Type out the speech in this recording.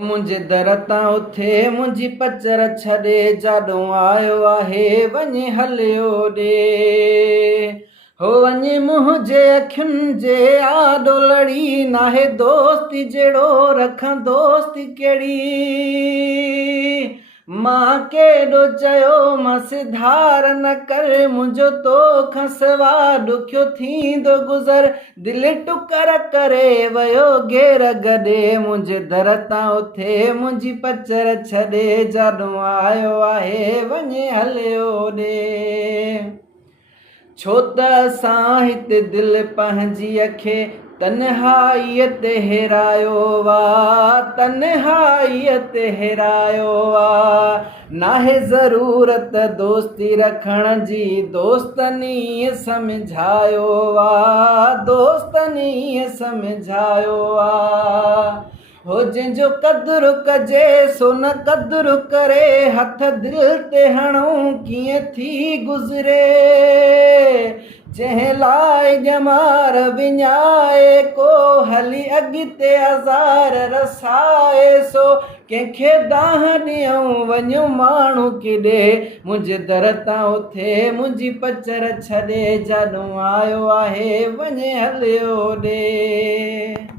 मुंहिंजे दर तां उथे मुंहिंजी पचर छॾे जाॾो आयो आहे वञे हलियो ॾे हो वञे मुंहिंजे अखियुनि जे आॾो लड़ी नाहे दोस्ती जहिड़ो रखां दोस्ती कहिड़ी मां केॾो चयो मस धार न कर मुंहिंजो तोखां सवाइ ॾुखियो थींदो गुज़र दिलि टुकर करे वियो घेर गॾे मुंहिंजे दर तां उथे मुंहिंजी पचर छॾे जाॾो आयो आहे वञे हलियो ॾे छो त असां हिते दिलि पंहिंजी खे तन्हाईअ ते हेरायो तन्हाईअ ते हेरायो नाहे ज़रूरत दोस्ती रखण जी दोस्तनी सम्झायो दोस्तनी सम्झायो हो जंहिंजो क़दुरु कजे सो न क़दुरु करे हथ दिलि ते हणूं कीअं थी गुज़रे जंहिं लाइ ॼमार विञाए को हली अॻिते आज़ार रसाए सो कंहिंखे दाह ॾियूं वञूं माण्हू केॾे मुंहिंजे दर तां उथे मुंहिंजी पचर छॾे जाॾो आयो आहे वञे हलियो ॾे।